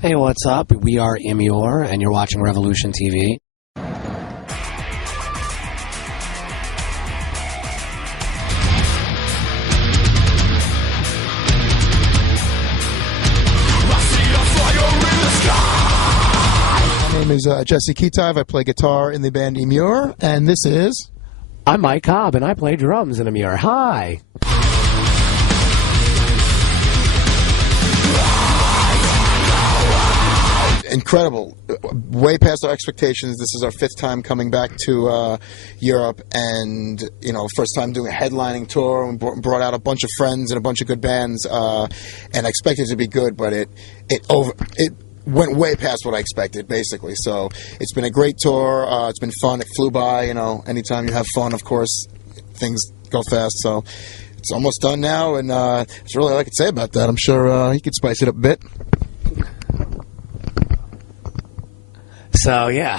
Hey, what's up? We are Emmure, and you're watching Revolution TV. My name is Jesse Kietive. I play guitar in the band Emmure, and this is... I'm Mike Cobb, and I play drums in Emmure. Hi! Incredible. Way past our expectations. This is our 5th time coming back to Europe, and, you know, first time doing a headlining tour. We brought out a bunch of friends and a bunch of good bands, and I expected it to be good, but it went way past what I expected, basically. So it's been a great tour. It's been fun. It flew by. You know, anytime you have fun, of course, things go fast. So it's almost done now, and that's really all I could say about that. I'm sure he could spice it up a bit. So, yeah,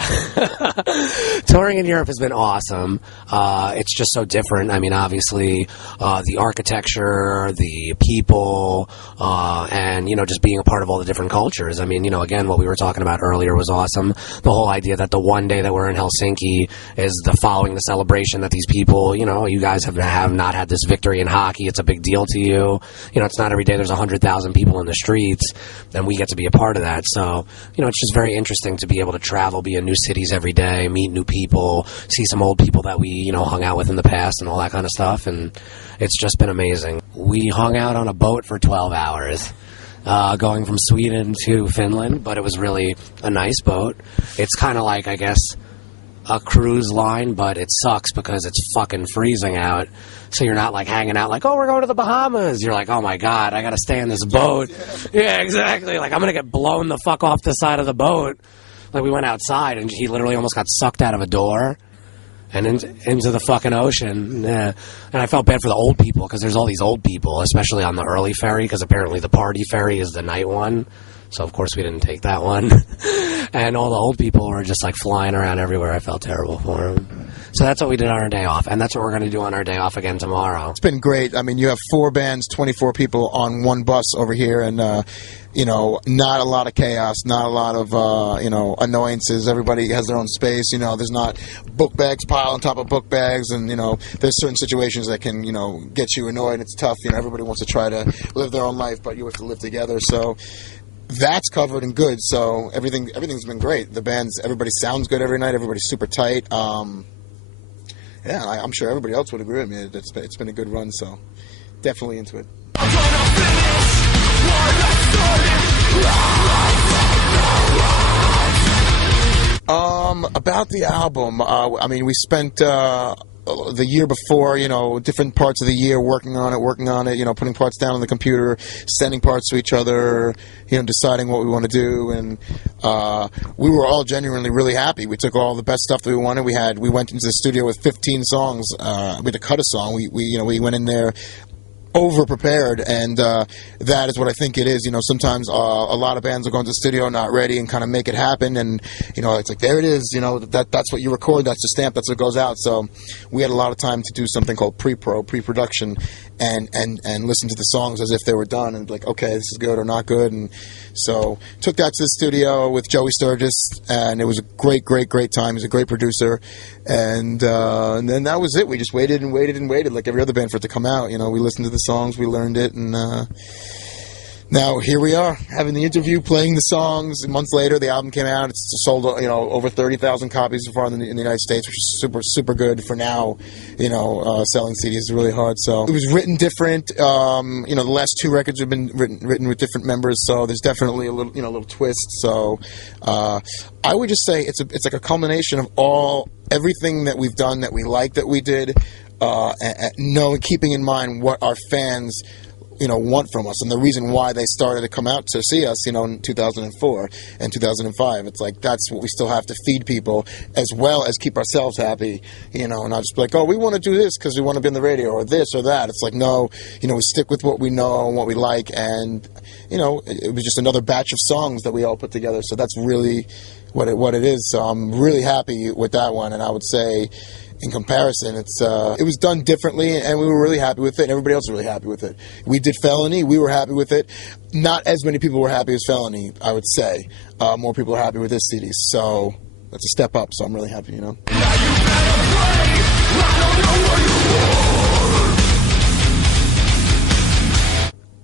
touring in Europe has been awesome. It's just so different. I mean, obviously, the architecture, the people, and, you know, just being a part of all the different cultures. I mean, you know, again, what we were talking about earlier was awesome. The whole idea that the one day that we're in Helsinki is following the celebration that these people, you know, you guys have not had this victory in hockey. It's a big deal to you. You know, it's not every day there's 100,000 people in the streets, and we get to be a part of that. So, you know, it's just very interesting to be able to travel, be in new cities every day, meet new people, see some old people that we, you know, hung out with in the past and all that kind of stuff, and it's just been amazing. We hung out on a boat for 12 hours, going from Sweden to Finland, but it was really a nice boat. It's kind of like, I guess, a cruise line, but it sucks because it's fucking freezing out. So you're not like hanging out like, oh, we're going to the Bahamas. You're like, oh my God, I got to stay in this boat. Yeah, exactly. Like, I'm going to get blown the fuck off the side of the boat. Like, we went outside, and he literally almost got sucked out of a door and into the fucking ocean. Yeah. And I felt bad for the old people, because there's all these old people, especially on the early ferry, because apparently the party ferry is the night one. So, of course, we didn't take that one. And all the old people were just, like, flying around everywhere. I felt terrible for them. So that's what we did on our day off, and that's what we're going to do on our day off again tomorrow. It's been great. I mean, you have 4 bands, 24 people on one bus over here, and, you know, not a lot of chaos, not a lot of, you know, annoyances. Everybody has their own space. You know, there's not book bags piled on top of book bags, and, you know, there's certain situations that can, you know, get you annoyed. It's tough. You know, everybody wants to try to live their own life, but you have to live together. So that's covered and good. So everything's been great. The bands, everybody sounds good every night. Everybody's super tight. Yeah, I'm sure everybody else would agree with me. It's been a good run, so definitely into it. About the album, I mean, we spent the year before, you know, different parts of the year working on it, you know, putting parts down on the computer, sending parts to each other, you know, deciding what we want to do, and we were all genuinely really happy. We took all the best stuff that we wanted. We went into the studio with 15 songs. We had to cut a song. We went in there over prepared, and that is what I think it is. You know, sometimes a lot of bands will go into the studio not ready and kind of make it happen, and, you know, it's like, there it is, you know, that's what you record, that's the stamp, that's what goes out. So we had a lot of time to do something called pre-production, and listen to the songs as if they were done, and like, okay, this is good or not good. And so took that to the studio with Joey Sturgis, and it was a great time. He's a great producer, and then that was it. We just waited and waited and waited, like every other band, for it to come out. You know, we listened to the songs, we learned it, and now here we are, having the interview, playing the songs. Months later, the album came out. It's sold, you know, over 30,000 copies so far in the United States, which is super good for now. You know, selling CDs is really hard. So it was written different. You know, the last 2 records have been written with different members. So there's definitely a little twist. So I would just say it's like a culmination of everything that we've done, that we like, that we did. Keeping in mind what our fans, you know, want from us, and the reason why they started to come out to see us, you know, in 2004 and 2005. It's like, that's what we still have to feed people, as well as keep ourselves happy, you know, not just be like, oh, we want to do this because we want to be on the radio, or this or that. It's like, no, you know, we stick with what we know and what we like, and, you know, it was just another batch of songs that we all put together. So that's really what it is. So I'm really happy with that one, and I would say, in comparison, it was done differently, and we were really happy with it, and everybody else was really happy with it. We did Felony, we were happy with it. Not as many people were happy with Felony, I would say. More people are happy with this CD, so that's a step up, so I'm really happy, you know.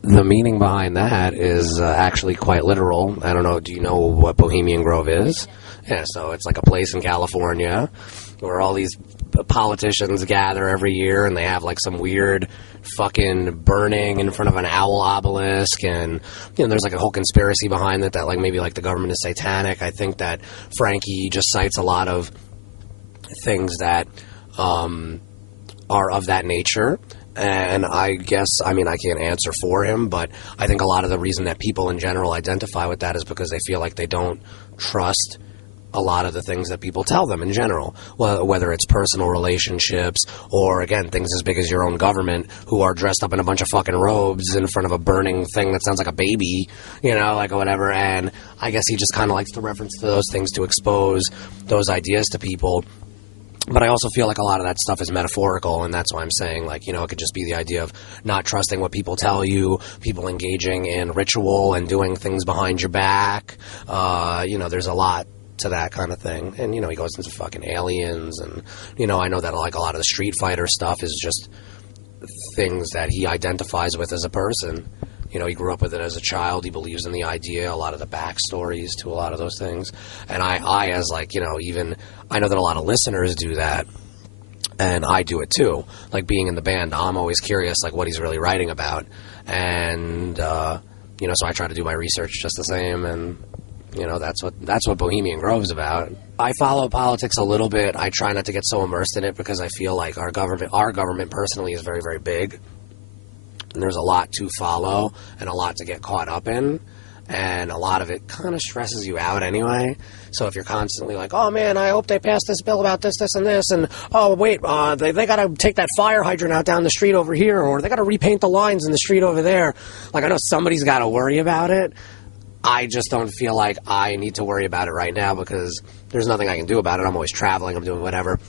The meaning behind that is actually quite literal. I don't know, do you know what Bohemian Grove is? Yeah, so it's like a place in California where all these politicians gather every year, and they have like some weird fucking burning in front of an owl obelisk, and there's like a whole conspiracy behind it that like maybe like the government is satanic. I think that Frankie just cites a lot of things that are of that nature. And I guess, I can't answer for him, but I think a lot of the reason that people in general identify with that is because they feel like they don't trust a lot of the things that people tell them in general, well, whether it's personal relationships or, again, things as big as your own government who are dressed up in a bunch of fucking robes in front of a burning thing that sounds like a baby, like whatever. And I guess he just kind of likes to reference to those things to expose those ideas to people. But I also feel like a lot of that stuff is metaphorical, and that's why I'm saying, like, it could just be the idea of not trusting what people tell you, people engaging in ritual and doing things behind your back. There's a lot to that kind of thing. And, he goes into fucking aliens, and, I know that, like, a lot of the Street Fighter stuff is just things that he identifies with as a person. He grew up with it as a child. He believes in the idea, a lot of the backstories to a lot of those things. And I as like, even, I know that a lot of listeners do that, and I do it too. Like, being in the band, I'm always curious, like, what he's really writing about. And, so I try to do my research just the same, and, that's what Bohemian Grove's about. I follow politics a little bit. I try not to get so immersed in it because I feel like our government personally is very, very big. And there's a lot to follow and a lot to get caught up in, and a lot of it kind of stresses you out anyway. So if you're constantly like, oh man, I hope they pass this bill about this, this, and this, and oh wait, they got to take that fire hydrant out down the street over here, or they got to repaint the lines in the street over there. Like, I know somebody's got to worry about it. I just don't feel like I need to worry about it right now because there's nothing I can do about it. I'm always traveling, I'm doing whatever.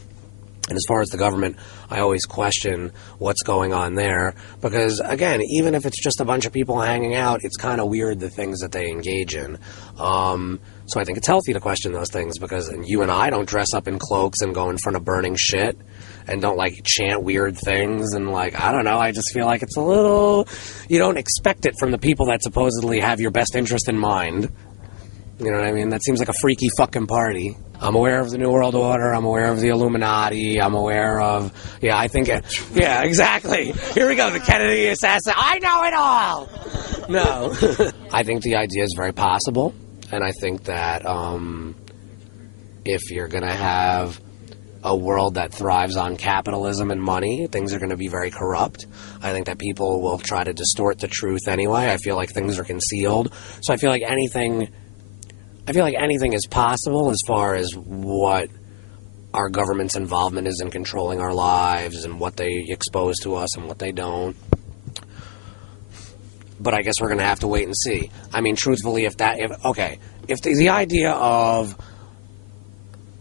And as far as the government, I always question what's going on there because, again, even if it's just a bunch of people hanging out, it's kind of weird the things that they engage in. So I think it's healthy to question those things because you and I don't dress up in cloaks and go in front of burning shit and don't, like, chant weird things and, like, I don't know, I just feel like it's a little... You don't expect it from the people that supposedly have your best interest in mind. You know what I mean? That seems like a freaky fucking party. I'm aware of the New World Order. I'm aware of the Illuminati. I'm aware of... Yeah, exactly. Here we go, the Kennedy assassin. I know it all! No. I think the idea is very possible. And I think that if you're going to have a world that thrives on capitalism and money, things are going to be very corrupt. I think that people will try to distort the truth anyway. I feel like things are concealed. So I feel like anything is possible as far as what our government's involvement is in controlling our lives and what they expose to us and what they don't. But I guess we're going to have to wait and see. I mean, truthfully, if the idea of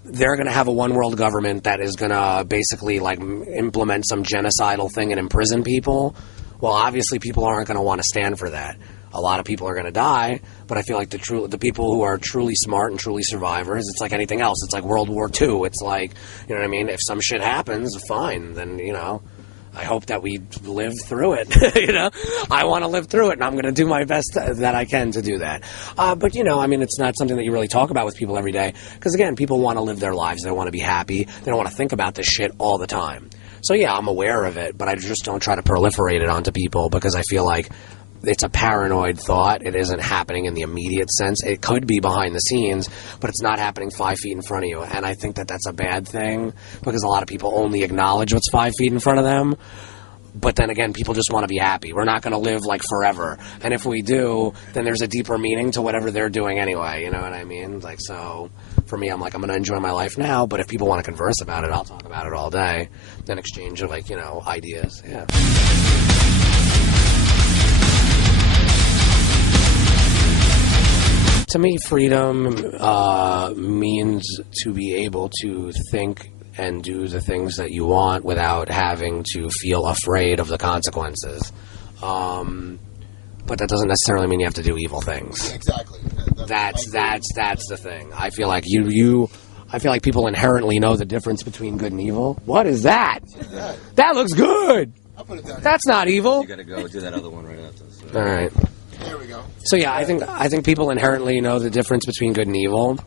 they're going to have a one-world government that is going to basically, like, implement some genocidal thing and imprison people, well, obviously people aren't going to want to stand for that. A lot of people are going to die, but I feel like the people who are truly smart and truly survivors, it's like anything else. It's like World War II. It's like, you know what I mean? If some shit happens, fine. Then, I hope that we live through it. I want to live through it, and I'm going to do my best that I can to do that. But, it's not something that you really talk about with people every day. Because, again, people want to live their lives. They want to be happy. They don't want to think about this shit all the time. So, yeah, I'm aware of it, but I just don't try to proliferate it onto people because I feel like it's a paranoid thought. It isn't happening in the immediate sense. It could be behind the scenes, but it's not happening 5 feet in front of you. And I think that that's a bad thing because a lot of people only acknowledge what's 5 feet in front of them. But then again, people just want to be happy. We're not going to live like forever. And if we do, then there's a deeper meaning to whatever they're doing anyway. You know what I mean? Like, so for me, I'm like, I'm going to enjoy my life now. But if people want to converse about it, I'll talk about it all day. Then exchange, like, ideas. Yeah. to me, freedom means to be able to think and do the things that you want without having to feel afraid of the consequences. But that doesn't necessarily mean you have to do evil things. Yeah, exactly. That's the thing. I feel like I feel like people inherently know the difference between good and evil. What is that? That looks good. I'll put it down. That's not evil. You gotta go do that other one right after this. All right. There we go. So yeah, I think people inherently know the difference between good and evil.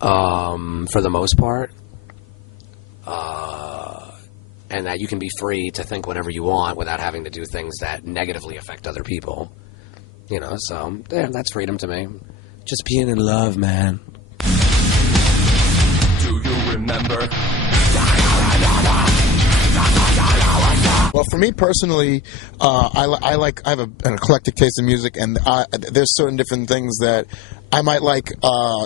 For the most part. And that you can be free to think whatever you want without having to do things that negatively affect other people. You know, so yeah, that's freedom to me. Just being in love, man. Do you remember? Well, for me personally, I have an eclectic taste in music, and there's certain different things that I might like.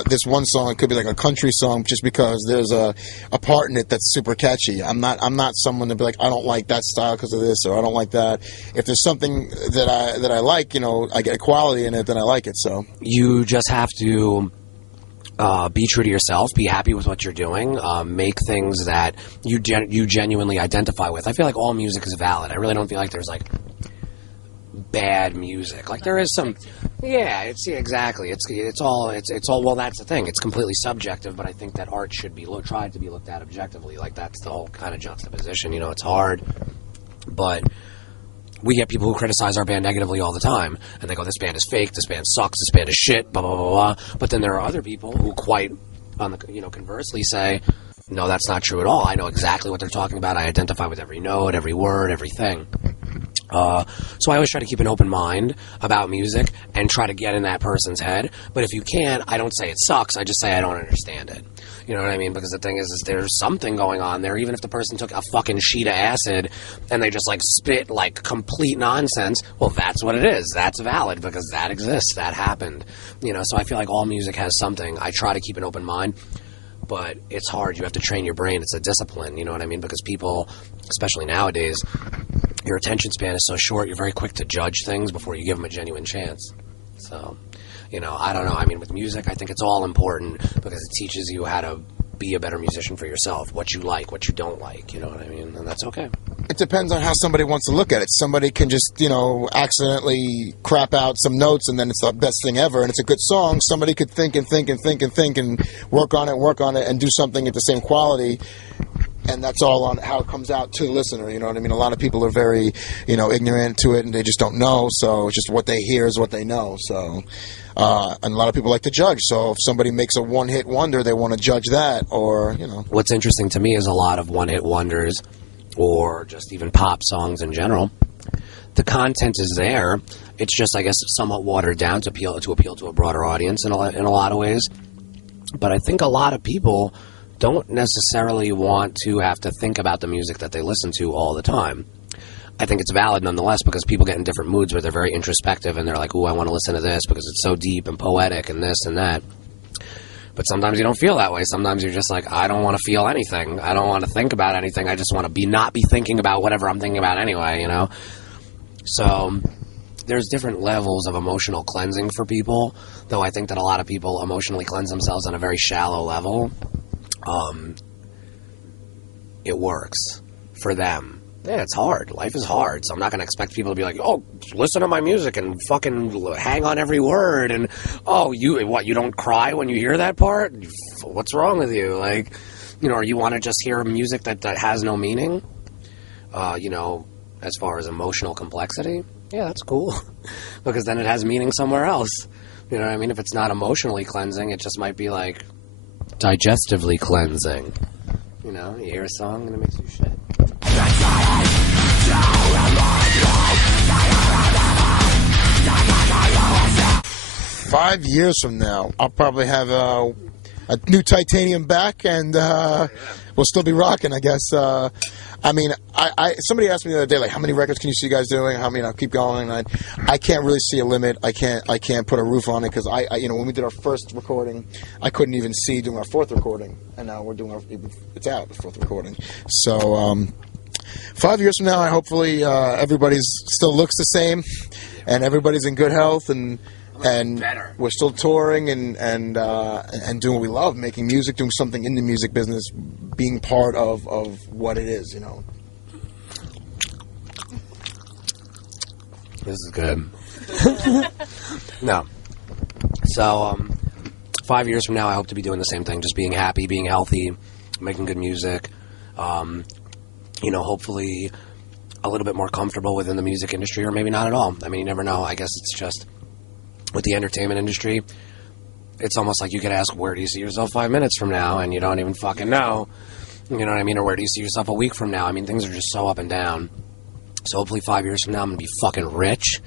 This one song, it could be like a country song, just because there's a part in it that's super catchy. I'm not someone to be like, I don't like that style because of this, or I don't like that. If there's something that I like, you know, I get a quality in it, then I like it. So You just have to be true to yourself. Be happy with what you're doing. Make things that you genuinely identify with. I feel like all music is valid. I really don't feel like there's like bad music. Like there is some. Yeah, exactly. It's all. Well, that's the thing. It's completely subjective. But I think that art should be tried to be looked at objectively. Like that's the whole kind of juxtaposition. You know, it's hard, but. We get people who criticize our band negatively all the time, and they go, "This band is fake. This band sucks. This band is shit." Blah blah blah blah. But then there are other people who, quite, conversely, say, "No, that's not true at all. I know exactly what they're talking about. I identify with every note, every word, everything." So I always try to keep an open mind about music and try to get in that person's head. But if you can't, I don't say it sucks. I just say I don't understand it. You know what I mean? Because the thing is there's something going on there. Even if the person took a fucking sheet of acid and they just like spit like complete nonsense, well, that's what it is. That's valid because that exists. That happened. You know, so I feel like all music has something. I try to keep an open mind. But it's hard. You have to train your brain. It's a discipline. You know what I mean? Because people, especially nowadays, your attention span is so short, you're very quick to judge things before you give them a genuine chance. So, you know, I don't know. I mean, with music, I think it's all important because it teaches you how to be a better musician for yourself, what you like, what you don't like, you know what I mean? And that's okay. it depends on how somebody wants to look at it. Somebody can just, accidentally crap out some notes and then it's the best thing ever and it's a good song. Somebody could think and think and think and think and work on it and do something at the same quality. And that's all on how it comes out to the listener, you know what I mean? A lot of people are very, ignorant to it and they just don't know. So it's just what they hear is what they know. So, and a lot of people like to judge. So if somebody makes a one-hit wonder, they want to judge that or, What's interesting to me is a lot of one-hit wonders or just even pop songs in general. The content is there. It's just, I guess, somewhat watered down to appeal to a broader audience in a lot of ways. But I think a lot of people don't necessarily want to have to think about the music that they listen to all the time. I think it's valid nonetheless because people get in different moods where they're very introspective and they're like, ooh, I want to listen to this because it's so deep and poetic and this and that. But sometimes you don't feel that way. Sometimes you're just like, I don't want to feel anything. I don't want to think about anything. I just want to not be thinking about whatever I'm thinking about anyway, So there's different levels of emotional cleansing for people, though I think that a lot of people emotionally cleanse themselves on a very shallow level. It works for them. Yeah, it's hard. Life is hard, so I'm not going to expect people to be like, oh, listen to my music and fucking hang on every word, and, oh, you don't cry when you hear that part? What's wrong with you? Or you want to just hear music that has no meaning? As far as emotional complexity? Yeah, that's cool, because then it has meaning somewhere else. You know what I mean? If it's not emotionally cleansing, it just might be like digestively cleansing. You hear a song and it makes you shit. 5 years from now, I'll probably have a new titanium back, and we'll still be rocking, I guess. Somebody asked me the other day, like, how many records can you see you guys doing? How many? Keep going. I can't really see a limit. I can't put a roof on it because when we did our first recording, I couldn't even see doing our fourth recording, and now we're doing it's out, the fourth recording. So 5 years from now, hopefully everybody's still looks the same, and everybody's in good health, and and better. we're still touring and doing what we love, making music, doing something in the music business, being part of what it is, you know. This is good. No. So, 5 years from now, I hope to be doing the same thing, just being happy, being healthy, making good music, you know, hopefully a little bit more comfortable within the music industry, or maybe not at all. I mean, you never know. I guess it's just, with the entertainment industry, it's almost like you could ask, where do you see yourself 5 minutes from now? And you don't even fucking know. You know what I mean? Or where do you see yourself a week from now? I mean, things are just so up and down. So hopefully 5 years from now, I'm going to be fucking rich.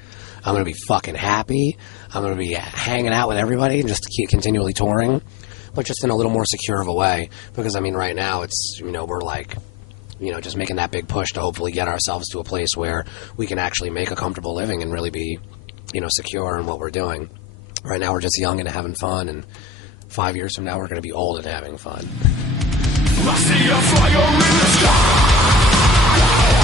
I'm going to be fucking happy. I'm going to be hanging out with everybody and just keep continually touring, but just in a little more secure of a way. Because, I mean, right now it's, you know, we're like, you know, just making that big push to hopefully get ourselves to a place where we can actually make a comfortable living and really be, you know, secure in what we're doing. Right now we're just young and having fun, and 5 years from now we're going to be old and having fun. I see a fire in the sky.